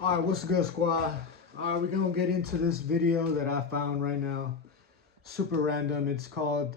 All right, what's good, squad? All right, we're gonna get into this video that I found right now. Super random. It's called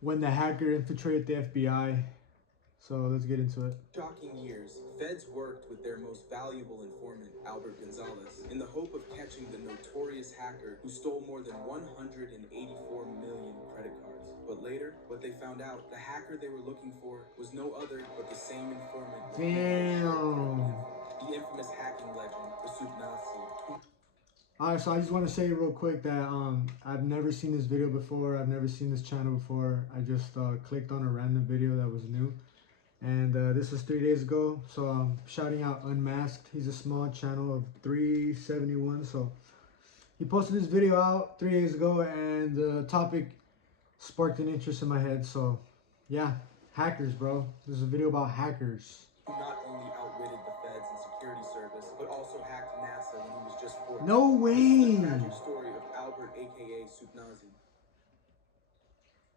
"When the Hacker Infiltrated the FBI." So let's get into it. Shocking years, feds worked with their most valuable informant, Albert Gonzalez, in the hope of catching the notorious hacker who stole more than 184 million credit cards. But later, what they found out, the hacker they were looking for was no other but the same informant. Damn. The infamous hacking legend, the Soupnazi. All right, so I just want to say real quick that I've never seen this video before. I've never seen this channel before. I just clicked on a random video that was new, and this was 3 days ago. So I'm shouting out Unmasked. He's a small channel of 371. So he posted this video out 3 days ago, and the topic sparked an interest in my head. So yeah, hackers, bro. This is a video about hackers. Who not only outwitted the feds and security service, but also hacked NASA when he was just 14. No way! This is the tragic story of Albert, aka Soupnazi.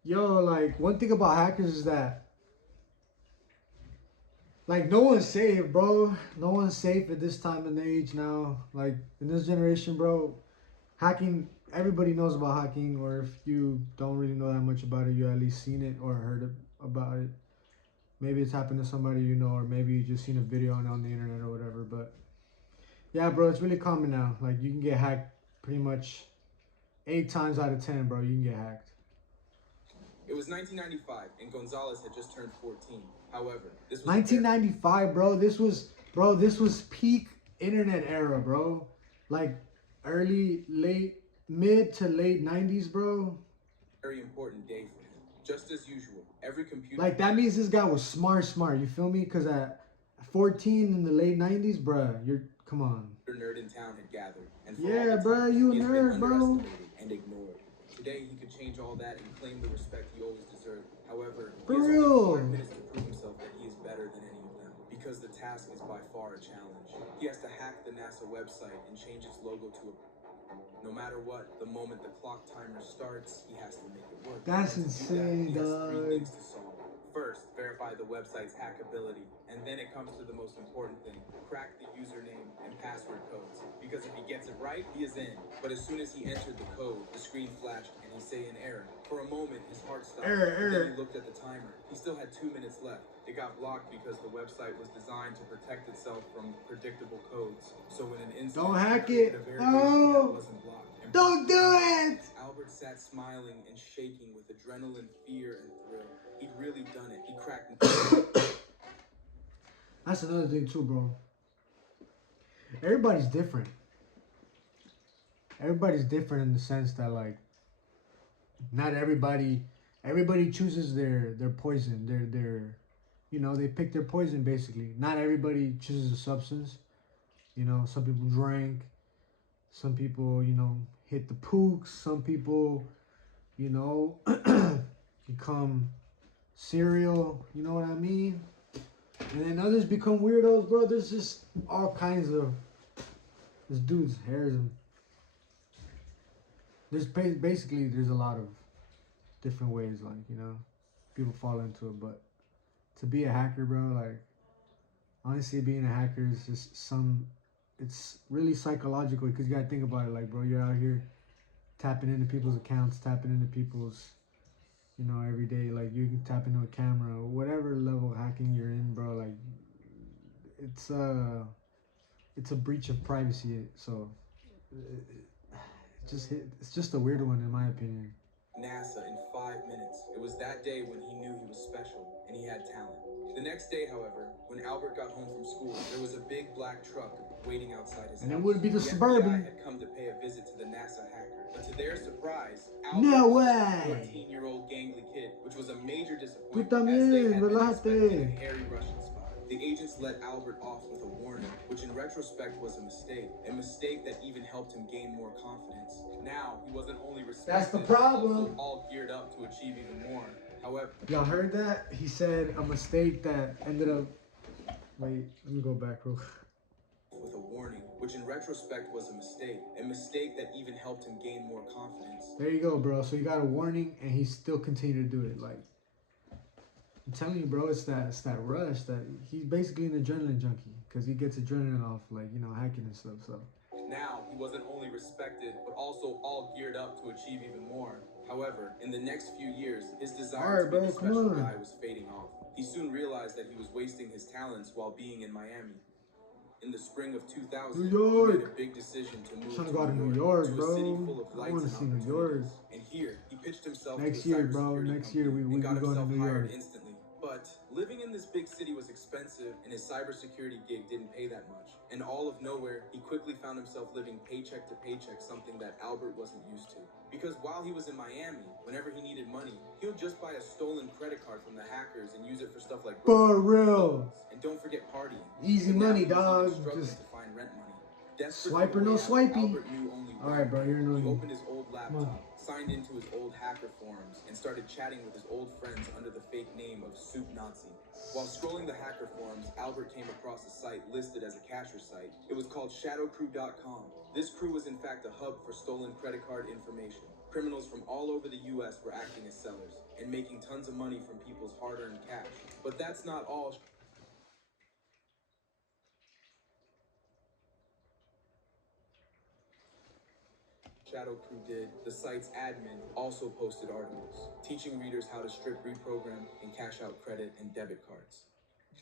Yo, like, one thing about hackers is that, like, no one's safe, bro. No one's safe at this time and age now. Like, in this generation, bro, hacking, everybody knows about hacking, or if you don't really know that much about it, you at least seen it or heard about it. Maybe it's happened to somebody you know, or maybe you just seen a video on the internet or whatever. But yeah, bro, it's really common now. Like, you can get hacked pretty much 8 times out of 10, bro. You can get hacked. It was 1995, and Gonzalez had just turned 14. However, this was 1995, bro. This was peak internet era, bro. Like mid to late 90s, bro. Very important day for him. Just as usual, every computer. Like, that means this guy was smart. You feel me? Because at 14 in the late 90s, bruh, come on. Nerd in town had gathered, and yeah, bro, you a nerd, bro. And ignored. Today, he could change all that and claim the respect he always deserved. However, for he has real, only 5 minutes to prove himself that he is better than any of them, because the task is by far a challenge. He has to hack the NASA website and change its logo to a. No matter what, the moment the clock timer starts, he has to make it work. That's insane, He has dog. 3 things to solve. First, verify the website's hackability, and then it comes to the most important thing: crack the username and password codes. Because if he gets it right, he is in. But as soon as he entered the code, the screen flashed and he say an error. For a moment, his heart stopped. Then he looked at the timer. He still had 2 minutes left. It got blocked because the website was designed to protect itself from predictable codes. So in an instant, don't hack it. No, don't do it. Albert sat smiling and shaking with adrenaline, fear, and thrill. He'd really done it. He cracked. That's another thing too, bro. Everybody's different. Everybody's different in the sense that, like, not everybody chooses their poison. Their you know, they pick their poison basically. Not everybody chooses a substance. You know, some people drink. Some people, you know, hit the pooks. Some people, you know, become serial. You know what I mean? And then others become weirdos, bro. There's just all kinds of. This dude's hairs and. There's basically there's a lot of different ways, like, you know, people fall into it. But to be a hacker, bro, like, honestly, being a hacker is just it's really psychological, because you gotta think about it. Like, bro, you're out here tapping into people's accounts, tapping into people's, you know, every day. Like, you can tap into a camera or whatever level of hacking you're in, bro. Like, it's a breach of privacy. So it's just a weird one, in my opinion. NASA in 5 minutes. It was that day when he knew he was special and he had talent. The next day, however, when Albert got home from school, there was a big black truck waiting outside his house. And it would be the FBI Suburban. had come to pay a visit to the NASA hacker. But to their surprise, No Albert was way. a 14-year-old gangly kid, which was a major Tú disappointment, también, as they had been expecting a relájate. hairy Russian spy. The agents let Albert off with a warning, which in retrospect was a mistake that even helped him gain more confidence. Now, he wasn't only respected, That's the problem. but all geared up to achieve even more. However, y'all heard that? He said a mistake that ended up. Wait, let me go back real quick. With a warning, which in retrospect was a mistake that even helped him gain more confidence. There you go, bro. So you got a warning, and he still continued to do it. Like, I'm telling you, bro, it's that rush that he's basically an adrenaline junkie. because he gets adrenaline off, like, you know, hacking and stuff. So now, he wasn't only respected, but also all geared up to achieve even more. However, in the next few years, his desire to be the special guy was fading off. He soon realized that he was wasting his talents while being in Miami. In the spring of 2000, he made a big decision to move to New York, to a city full of lights and opportunities. And here, he pitched himself to a cybersecurity company and got himself hired instantly. But living in this big city was expensive, and his cybersecurity gig didn't pay that much. And all of nowhere, he quickly found himself living paycheck to paycheck, something that Albert wasn't used to. Because while he was in Miami, whenever he needed money, he would just buy a stolen credit card from the hackers and use it for stuff like for real. And don't forget partying. Easy money, dog. Just to find rent money. Swipe or no swipey. Alright, bro, you're annoying. He opened his old laptop, signed into his old hacker forums, and started chatting with his old friends under the fake name of Soupnazi. While scrolling the hacker forums, Albert came across a site listed as a cashier site. It was called shadowcrew.com. This crew was in fact a hub for stolen credit card information. Criminals from all over the US were acting as sellers and making tons of money from people's hard-earned cash. But that's not all Shadow Crew did. The site's admin also posted articles teaching readers how to strip, reprogram, and cash out credit and debit cards.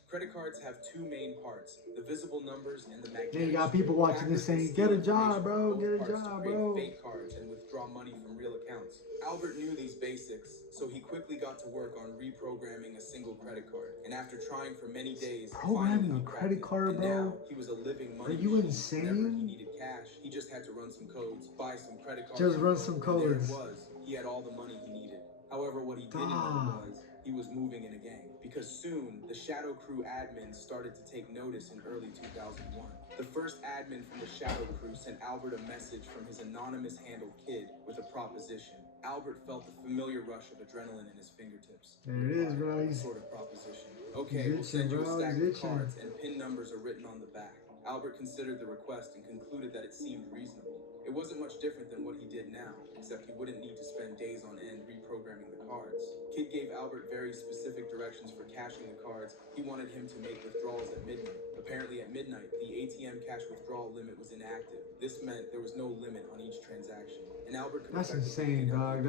Credit cards have two main parts: the visible numbers and the magnetic. Then you got people watching this saying, "Get a job, bro. Get a job, bro." Fake cards and withdraw money from real accounts. Albert knew these basics, so he quickly got to work on reprogramming a single credit card. And after trying for many days, programming a credit card, bro. Now he was a living money. Are you insane? Whenever he needed cash, he just had to run some codes, buy some credit cards. Just run some codes. There it was. He had all the money he needed. However, what he didn't know was he was moving in a gang, because soon the Shadow Crew admins started to take notice in early 2001. The first admin from the Shadow Crew sent Albert a message from his anonymous handle Kid with a proposition. Albert felt the familiar rush of adrenaline in his fingertips. There it is, bro. Sort of proposition. Okay, we'll send you a stack of cards and PIN numbers are written on the back. Albert considered the request and concluded that it seemed reasonable. It wasn't much different than what he did now, except he wouldn't need to spend days on end reprogramming the cards. Kid gave Albert very specific directions for cashing the cards. He wanted him to make withdrawals at midnight. Apparently at midnight, the ATM cash withdrawal limit was inactive. This meant there was no limit on each transaction. And Albert could That's insane, dog.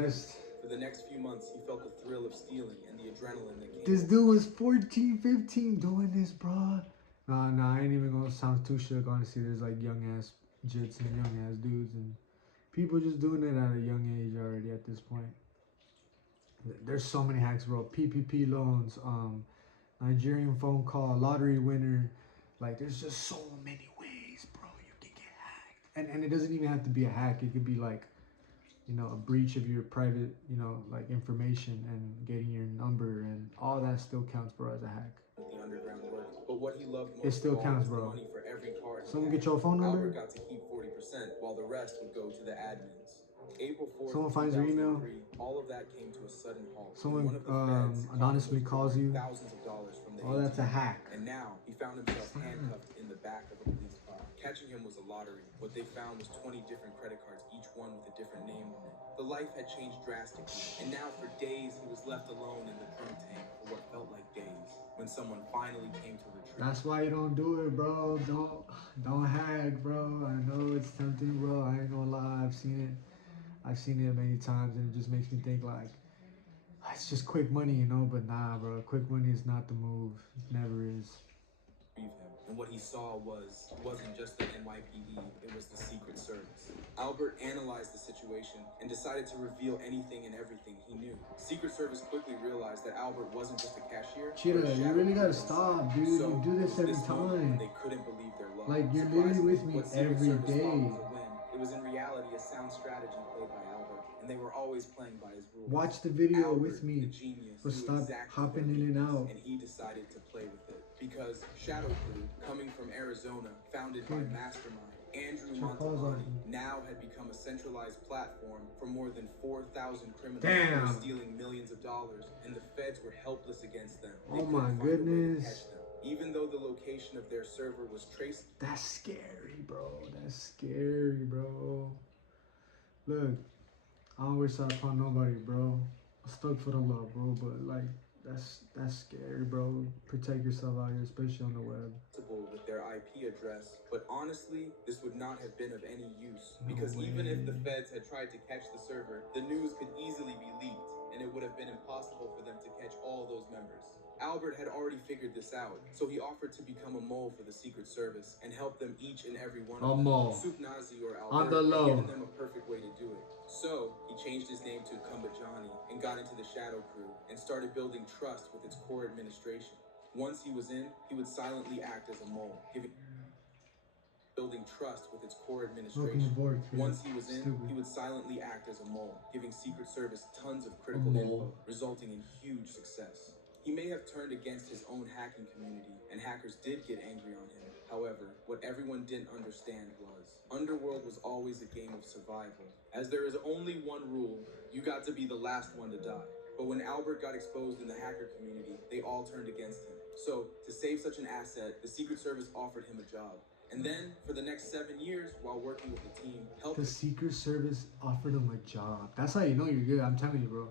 For the next few months, he felt the thrill of stealing and the adrenaline that came. This dude was 14, 15 doing this, bro. Nah, I ain't even gonna sound too shook. Honestly, there's like young ass jits and young ass dudes and people just doing it at a young age already at this point. There's so many hacks, bro. PPP loans, Nigerian phone call, lottery winner. Like, there's just so many ways, bro, you can get hacked. And it doesn't even have to be a hack. It could be like, you know, a breach of your private, you know, like information and getting your number, and all that still counts, bro, as a hack. The underground work, but what he loved most it still counts, bro. Money for every card. Someone get your phone number. Albert got to keep 40%, while the rest would go to the admins. April 4th, someone finds your email. All of that came to a sudden halt. Someone anonymously calls you. Thousands of dollars from the ATM. That's a hack. And now he found himself handcuffed in the back of a police car. Catching him was a lottery. What they found was 20 different credit cards, each one with a different name on it. The life had changed drastically, and now for days he was left alone in the drunk tank for what felt like days, when someone finally came to retrieve. That's why you don't do it, bro. Don't hack, bro. I know it's tempting, bro. I ain't gonna lie. I've seen it many times, and it just makes me think like, it's just quick money, you know. But nah, bro. Quick money is not the move. It never is. And what he saw wasn't just the NYPD, it was the Secret Service. Albert analyzed the situation and decided to reveal anything and everything he knew. Secret Service quickly realized that Albert wasn't just a cashier. Cheetah, you really gotta stop, dude. You do this every time. They couldn't believe their luck. Like, you're literally with me every day. It was in reality a sound strategy played by Albert, and they were always playing by his rules. Watch the video Albert, with me, but stop hopping in and out. And he decided to play with it because Shadow Crew, coming from Arizona, founded by Mastermind Andrew Montalbano, now had become a centralized platform for more than 4,000 criminals who were stealing millions of dollars, and the feds were helpless against them. Oh my goodness. Even though the location of their server was traced. That's scary, bro. That's scary, bro. Look, I don't wish that upon nobody, bro. I'm stuck for the love, bro. But like, That's scary, bro. Protect yourself out here, especially on the web. With their IP address, but honestly, this would not have been of any use No because even if the way. feds had tried to catch the server, the news could easily be leaked, and it would have been impossible for them to catch all those members. Albert had already figured this out, so he offered to become a mole for the Secret Service and help them each and every one of them. Mole. Soupnazi or On Albert the had low. given them a perfect way to do it. So he changed his name to Kumbajani and got into the Shadow Crew and started building trust with its core administration. Once he was in, he would silently act as a mole, building trust with its core administration. Once he was in, he would silently act as a mole, giving Secret Service tons of critical info, resulting in huge success. He may have turned against his own hacking community, and hackers did get angry on him. However, what everyone didn't understand was, Underworld was always a game of survival. As there is only one rule, you got to be the last one to die. But when Albert got exposed in the hacker community, they all turned against him. So, to save such an asset, the Secret Service offered him a job. And then, for the next 7 years, while working with the team, The Secret Service offered him a job. That's how you know you're good. I'm telling you, bro.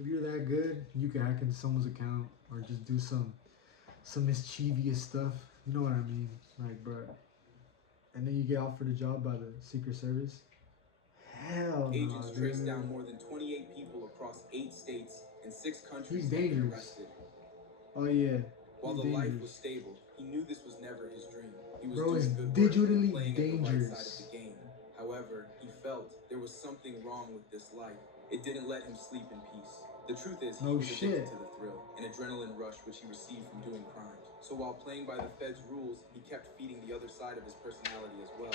If you're that good, you can hack into someone's account or just do some mischievous stuff. You know what I mean? Like, bro. And then you get offered a job by the Secret Service. Hell no, agents traced down more than 28 people across 8 states and 6 countries. He's dangerous. Arrested. Oh yeah. While the life was stable, he knew this was never his dream. He was Bro, doing it's good digitally work, playing dangerous. at the right side of the game. However, he felt there was something wrong with this life. It didn't let him sleep in peace. The truth is, he was addicted to the thrill, an adrenaline rush which he received from doing crimes. So while playing by the Fed's rules, he kept feeding the other side of his personality as well.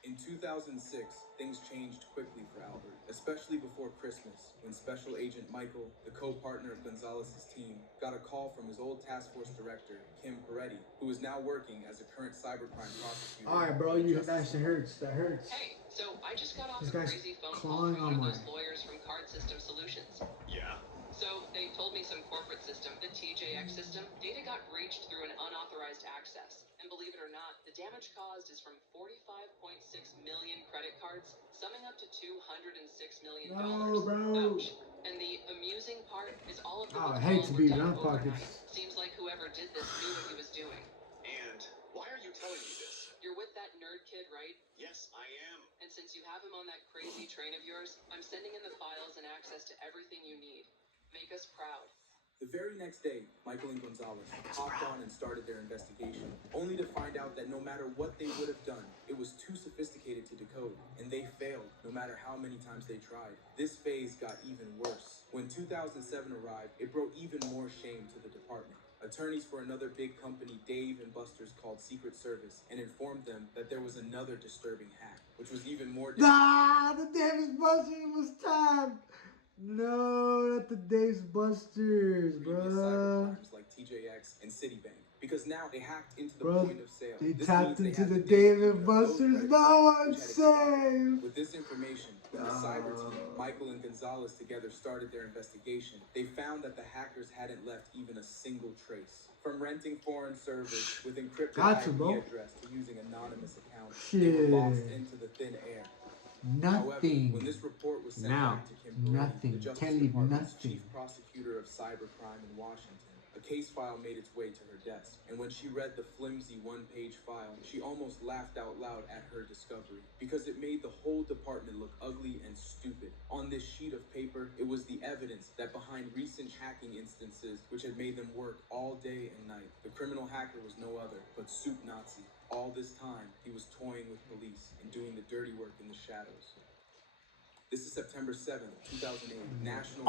In 2006, things changed quickly for Albert, especially before Christmas, when Special Agent Michael, the co-partner of Gonzalez's team, got a call from his old task force director, Kim Peretti, who is now working as a current cybercrime prosecutor. Alright, bro, that shit hurts. That hurts. Hey, so I just got off a crazy phone call from one of those lawyers from Card System Solutions. Yeah? So they told me some corporate system, the TJX system, data got breached through an unauthorized access. And believe it or not, the damage caused is from 45.6 million credit cards, summing up to $206 million. No, bro. Ouch. And the amusing part is all of the I hate to be round pockets. Seems like whoever did this knew what he was doing. And why are you telling me this? You're with that nerd kid, right? Yes, I am. And since you have him on that crazy train of yours, I'm sending in the files and access to everything you need. Make us proud. The very next day, Michael and Gonzalez hopped on and started their investigation, only to find out that no matter what they would have done, it was too sophisticated to decode, and they failed no matter how many times they tried. This phase got even worse. When 2007 arrived, it brought even more shame to the department. Attorneys for another big company, Dave and Buster's, called Secret Service and informed them that there was another disturbing hack, which was even more the Dave Buster's was time. No, not the Dave's Busters, bro. Cybercrimes like TJX and Citibank, because now they hacked into the point of sale. They tapped into the Dave Busters. No one saved. With this information, when the cyber team, Michael and Gonzalez together started their investigation, they found that the hackers hadn't left even a single trace. From renting foreign servers with encrypted IP address to using anonymous accounts, they were lost into the thin air. Nothing. However, when this report was sent back to Kim Peretti, the Justice Department's chief prosecutor of cybercrime in Washington, a case file made its way to her desk. And when she read the flimsy one-page file, she almost laughed out loud at her discovery, because it made the whole department look ugly and stupid. On this sheet of paper, it was the evidence that behind recent hacking instances which had made them work all day and night, the criminal hacker was no other but Soupnazi. All this time, he was toying with police and doing the dirty work in the shadows. This is September 7th, 2008, National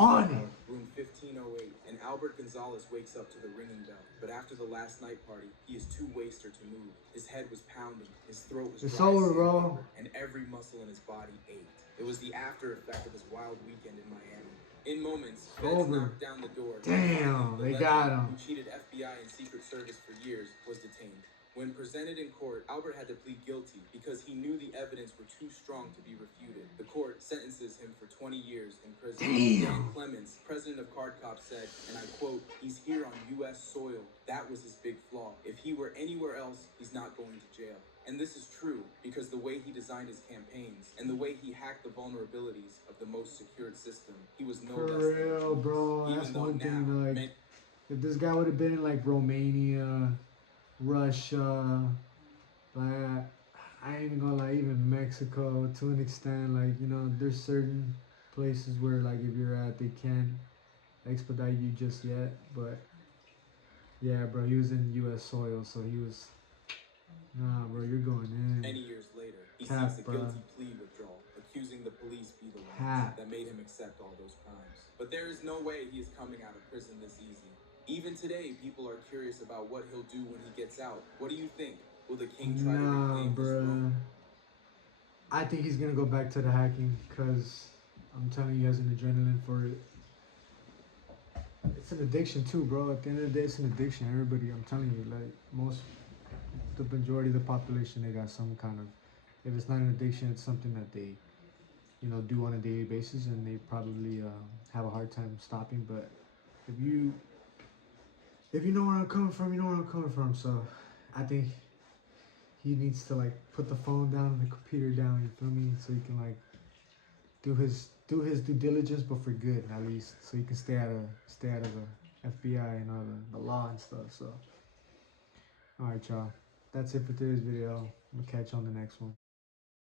Room 1508, and Albert Gonzalez wakes up to the ringing bell. But after the last night party, he is too wasted to move. His head was pounding, his throat was dry, and every muscle in his body ached. It was the after effect of his wild weekend in Miami. In moments, feds knocked down the door. Damn, they got him. Who cheated FBI and Secret Service for years was detained. When presented in court, Albert had to plead guilty because he knew the evidence were too strong to be refuted. The court sentences him for 20 years in prison. Damn. Dan Clements, president of Card Cop, said, and I quote, "He's here on U.S. soil. That was his big flaw. If he were anywhere else, he's not going to jail." And this is true because the way he designed his campaigns and the way he hacked the vulnerabilities of the most secured system, he was no For less than a real, genius. bro. Even That's though one thing. now, Like, many if this guy would have been in like Romania, Russia, like I ain't even gonna lie, even Mexico to an extent. Like, you know, there's certain places where like if you're at, they can't expedite you just yet. But yeah, bro, he was in U.S. soil, so he was. Nah, bro, you're going in. Many years later, he Cap, seeks a bro. guilty plea withdrawal, accusing the police be the ones Cap. that made him accept all those crimes. But there is no way he is coming out of prison this easy. Even today, people are curious about what he'll do when he gets out. What do you think? Will the king try to Nah, reclaim his bro. throne? I think he's gonna go back to the hacking because I'm telling you, he has an adrenaline for it. It's an addiction too, bro. At the end of the day, it's an addiction. Everybody, I'm telling you, like the majority of the population, they got some kind of. If it's not an addiction, it's something that they, you know, do on a daily basis, and they probably have a hard time stopping. But if you know where I'm coming from, you know where I'm coming from. So, I think he needs to like put the phone down and the computer down. You feel me? So he can like do his due diligence, but for good at least, so he can stay out of the FBI and all the law and stuff. So, all right, y'all. That's it for today's video. I'm gonna catch you on the next one.